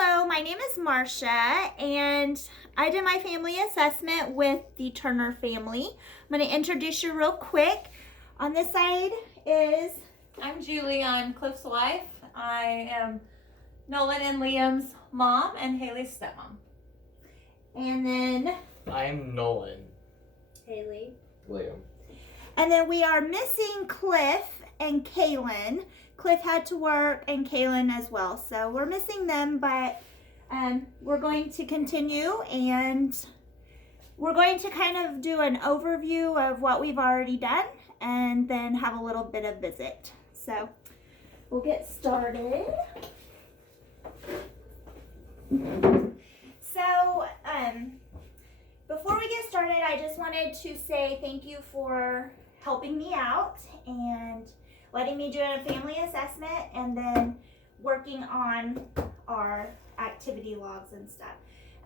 Hello, my name is Marcia, and I did my family assessment with the Turner family. I'm going to introduce you real quick. On this side is... I'm Julie. I'm Cliff's wife. I am Nolan and Liam's mom and Haley's stepmom. And then... I'm Nolan. Haley. Liam. And then we are missing Cliff and Kaylin. Cliff had to work and Kaylin as well. So we're missing them, but we're going to continue and we're going to kind of do an overview of what we've already done and then have a little bit of visit. So we'll get started. So before we get started, I just wanted to say thank you for helping me out and letting me do a family assessment and then working on our activity logs and stuff.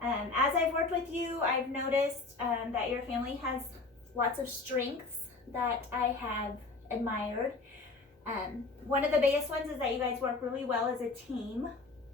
As I've worked with you, I've noticed that your family has lots of strengths that I have admired. One of the biggest ones is that you guys work really well as a team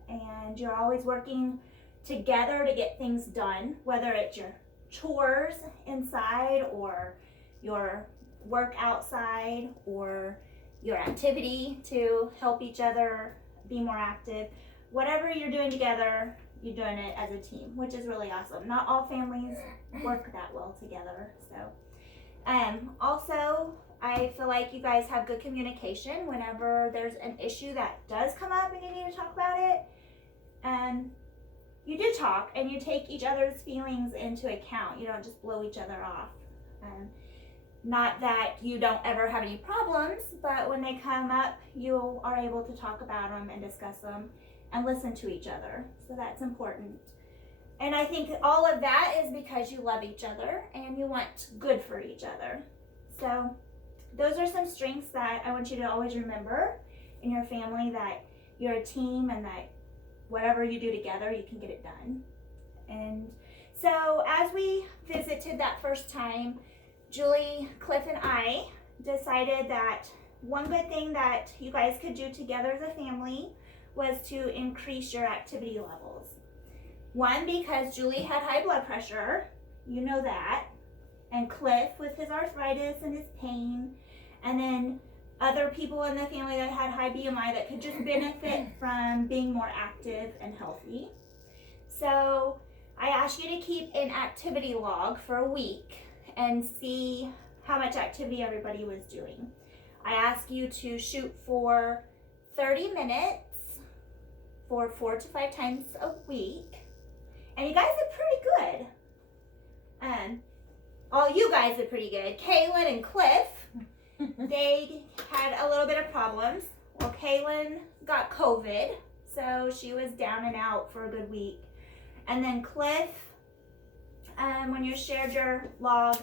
and you're always working together to get things done, whether it's your chores inside or your work outside or your activity to help each other be more active. Whatever you're doing together, you're doing it as a team, which is really awesome. Not all families work that well together. So also, I feel like you guys have good communication whenever there's an issue that does come up and you need to talk about it. You do talk and you take each other's feelings into account. You don't just blow each other off. Not that you don't ever have any problems, but when they come up, you are able to talk about them and discuss them and listen to each other. So that's important. And I think all of that is because you love each other and you want good for each other. So those are some strengths that I want you to always remember in your family, that you're a team and that whatever you do together, you can get it done. And so as we visited that first time, Julie, Cliff, and I decided that one good thing that you guys could do together as a family was to increase your activity levels. One, because Julie had high blood pressure, you know that, and Cliff with his arthritis and his pain, and then other people in the family that had high BMI that could just benefit from being more active and healthy. So I asked you to keep an activity log for a week and see how much activity everybody was doing. I asked you to shoot for 30 minutes for 4 to 5 times a week. And you guys did pretty good. All you guys did pretty good. Kaylin and Cliff, they had a little bit of problems. Well, Kaylin got COVID, so she was down and out for a good week. And then Cliff, when you shared your log,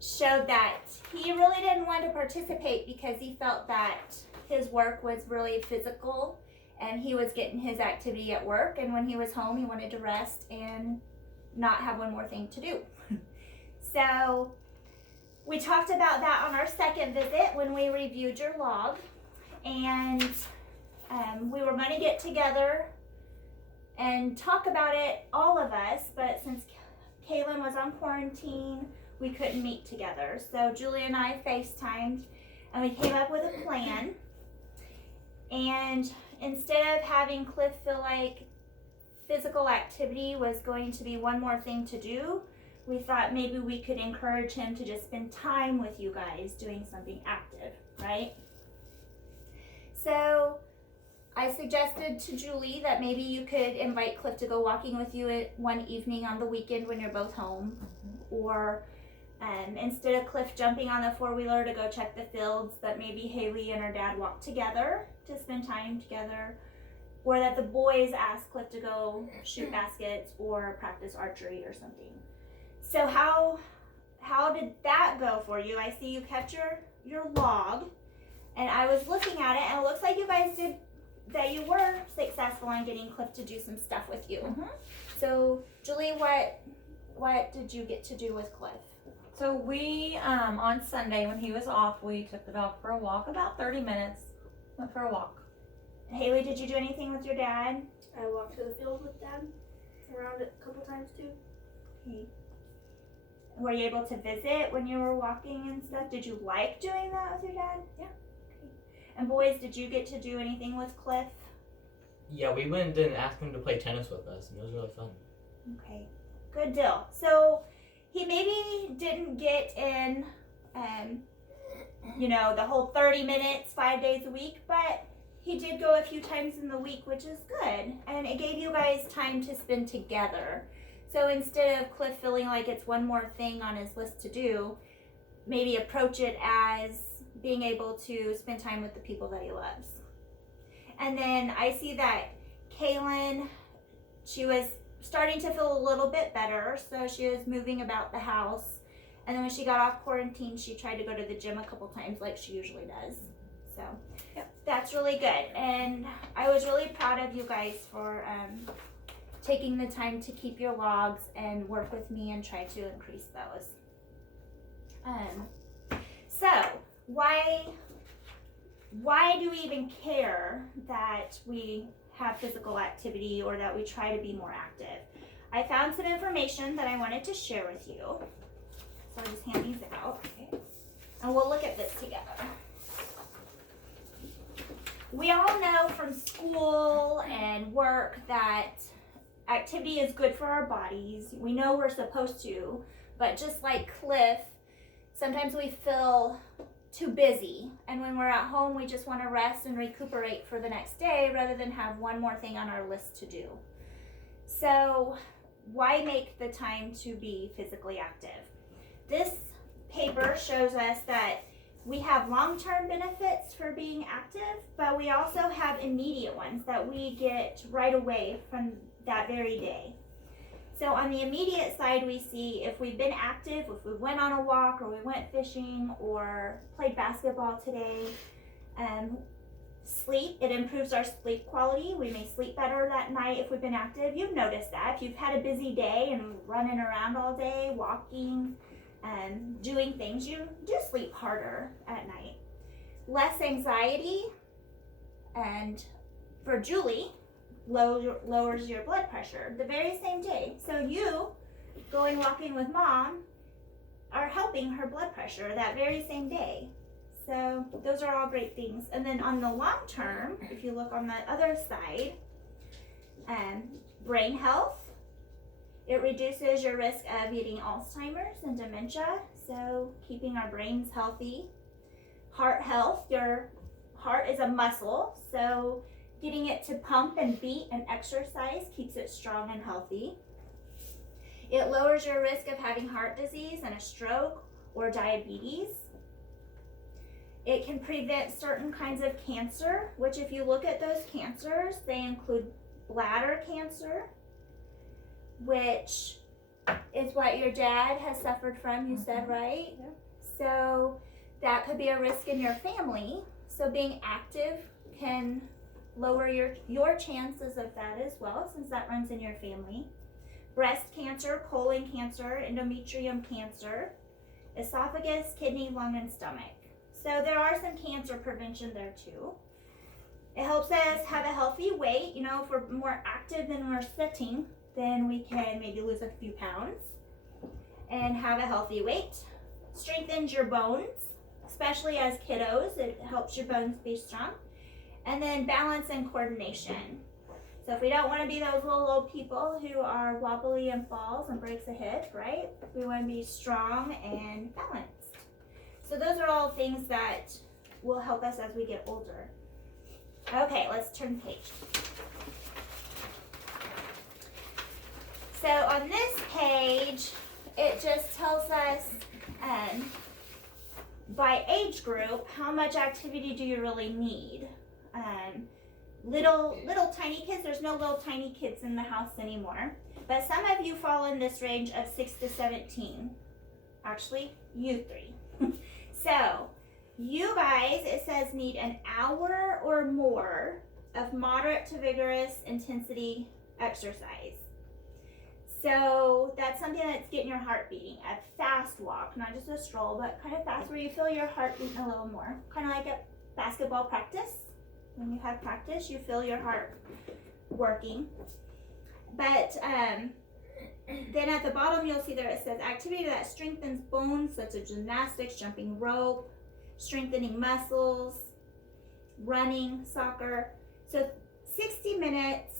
showed that he really didn't want to participate because he felt that his work was really physical and he was getting his activity at work, and when he was home he wanted to rest and not have one more thing to do. So we talked about that on our second visit when we reviewed your log, and we were going to get together and talk about it, all of us, but since Kaylin was on quarantine, we couldn't meet together. So Julie and I FaceTimed and we came up with a plan. And instead of having Cliff feel like physical activity was going to be one more thing to do, we thought maybe we could encourage him to just spend time with you guys doing something active, right? So I suggested to Julie that maybe you could invite Cliff to go walking with you one evening on the weekend when you're both home. Or instead of Cliff jumping on the four-wheeler to go check the fields, that maybe Haley and her dad walk together to spend time together. Or that the boys ask Cliff to go shoot baskets or practice archery or something. So how did that go for you? I see you kept your log, and I was looking at it, and it looks like you guys did, that you were successful in getting Cliff to do some stuff with you. Mm-hmm. So Julie, what did you get to do with Cliff? So we, on Sunday when he was off, we took the dog for a walk, about 30 minutes, went for a walk. Haley, did you do anything with your dad? I walked to the field with Dad, around it a couple times too. Okay. Were you able to visit when you were walking and stuff? Did you like doing that with your dad? Yeah. Okay. And boys, did you get to do anything with Cliff? Yeah, we went and asked him to play tennis with us, and it was really fun. Okay, good deal. So he maybe didn't get in, the whole 30 minutes, 5 days a week, but he did go a few times in the week, which is good. And it gave you guys time to spend together. So instead of Cliff feeling like it's one more thing on his list to do, maybe approach it as being able to spend time with the people that he loves. And then I see that Kaylin, she was starting to feel a little bit better, so she was moving about the house. And then when she got off quarantine, she tried to go to the gym a couple times like she usually does. So that's really good. And I was really proud of you guys for taking the time to keep your logs and work with me and try to increase those. So why do we even care that we have physical activity or that we try to be more active? I found some information that I wanted to share with you. So I'll just hand these out. Okay. And we'll look at this together. We all know from school and work that activity is good for our bodies. We know we're supposed to, but just like Cliff, sometimes we feel too busy, and when we're at home we just want to rest and recuperate for the next day rather than have one more thing on our list to do. So why make the time to be physically active? This paper shows us that we have long-term benefits for being active, but we also have immediate ones that we get right away from that very day. So on the immediate side, we see if we've been active, if we went on a walk or we went fishing or played basketball today. Sleep, it improves our sleep quality. We may sleep better that night if we've been active. You've noticed that. If you've had a busy day and running around all day, walking, and doing things, you do sleep harder at night. Less anxiety, and for Julie, lowers your blood pressure the very same day. So you going walking with mom are helping her blood pressure that very same day. So those are all great things. And then on the long term, if you look on the other side, brain health, it reduces your risk of getting Alzheimer's and dementia, so keeping our brains healthy. Heart health, your heart is a muscle, so getting it to pump and beat and exercise keeps it strong and healthy. It lowers your risk of having heart disease and a stroke or diabetes. It can prevent certain kinds of cancer, which if you look at those cancers, they include bladder cancer, which is what your dad has suffered from, you said, right? Yeah. So that could be a risk in your family. So being active can lower your chances of that as well, since that runs in your family. Breast cancer, colon cancer, endometrium cancer, esophagus, kidney, lung, and stomach. So there are some cancer prevention there too. It helps us have a healthy weight. You know, if we're more active than we're sitting, then we can maybe lose a few pounds and have a healthy weight. Strengthens your bones, especially as kiddos. It helps your bones be strong. And then balance and coordination. So if we don't want to be those little old people who are wobbly and falls and breaks a hip, right? We want to be strong and balanced. So those are all things that will help us as we get older. Okay, let's turn the page. So on this page, it just tells us by age group, how much activity do you really need? Little tiny kids, there's no little tiny kids in the house anymore, but some of you fall in this range of 6 to 17. Actually, you three. So, you guys, it says, need an hour or more of moderate to vigorous intensity exercise. So, that's something that's getting your heart beating. A fast walk, not just a stroll, but kind of fast where you feel your heart beating a little more. Kind of like a basketball practice. When you have practice, you feel your heart working. But then at the bottom, you'll see there it says activity that strengthens bones, such as gymnastics, jumping rope, strengthening muscles, running, soccer. So 60 minutes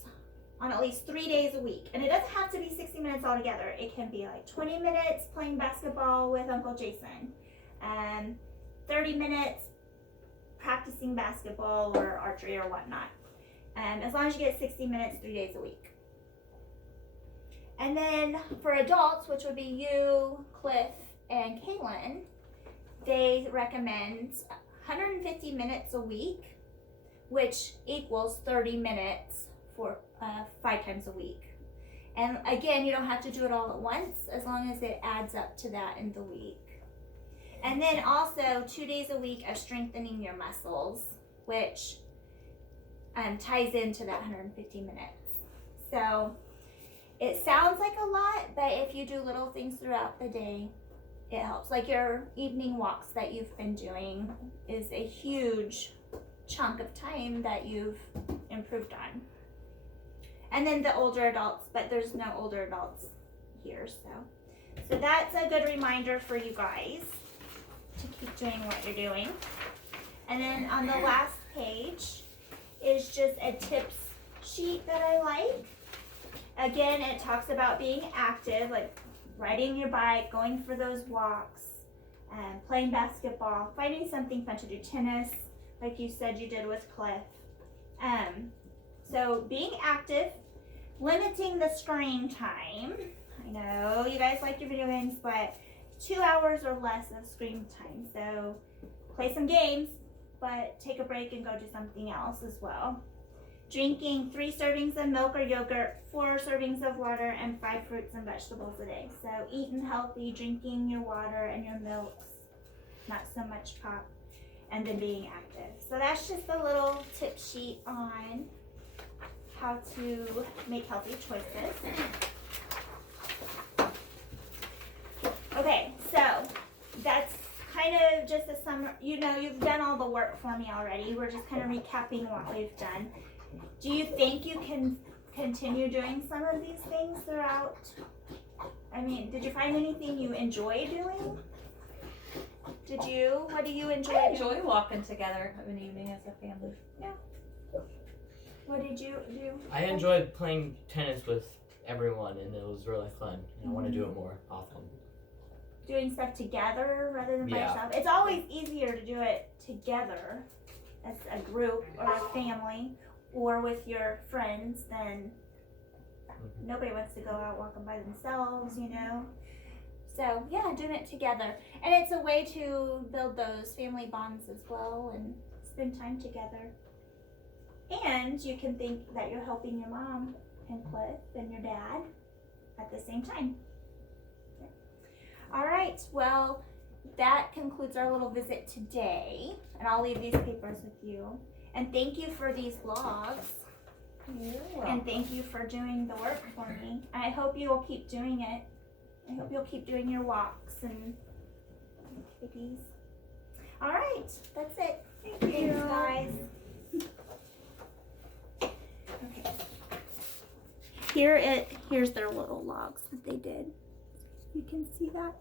on at least 3 days a week. And it doesn't have to be 60 minutes altogether. It can be like 20 minutes playing basketball with Uncle Jason, 30 minutes practicing basketball or archery or whatnot. As long as you get 60 minutes, 3 days a week. And then for adults, which would be you, Cliff, and Kaylin, they recommend 150 minutes a week, which equals 30 minutes for 5 times a week. And again, you don't have to do it all at once, as long as it adds up to that in the week. And then also 2 days a week of strengthening your muscles, which ties into that 150 minutes. So it sounds like a lot, but if you do little things throughout the day, it helps. Like your evening walks that you've been doing is a huge chunk of time that you've improved on. And then the older adults, but there's no older adults here, so that's a good reminder for you guys to keep doing what you're doing. And then on the last page is just a tips sheet that I like. Again, it talks about being active, like riding your bike, going for those walks, playing basketball, finding something fun to do, tennis, like you said you did with Cliff. So being active, limiting the screen time. I know you guys like your video games, but 2 hours or less of screen time. So play some games, but take a break and go do something else as well. Drinking 3 servings of milk or yogurt, 4 servings of water, and 5 fruits and vegetables a day. So eating healthy, drinking your water and your milks, not so much pop, and then being active. So that's just a little tip sheet on how to make healthy choices. Okay, so that's kind of just a summary. You know, you've done all the work for me already. We're just kind of recapping what we've done. Do you think you can continue doing some of these things throughout? I mean, did you find anything you enjoy doing? Did you? What do you enjoy I doing? enjoy walking together of an evening as a family. What did you do? I enjoyed playing tennis with everyone, and it was really fun. And I want to do it more often. Doing stuff together rather than by Yeah. yourself. It's always easier to do it together as a group or a family or with your friends than nobody wants to go out walking by themselves, you know. So yeah, doing it together. And it's a way to build those family bonds as well and spend time together. And you can think that you're helping your mom and Cliff and your dad at the same time. All right, well, that concludes our little visit today, and I'll leave these papers with you. And thank you for these vlogs, and thank you for doing the work for me. I hope you will keep doing it. I hope you'll keep doing your walks and pickies. All right, that's it. Thank you. Thanks, guys. Okay. Here's their little logs that they did. You can see that.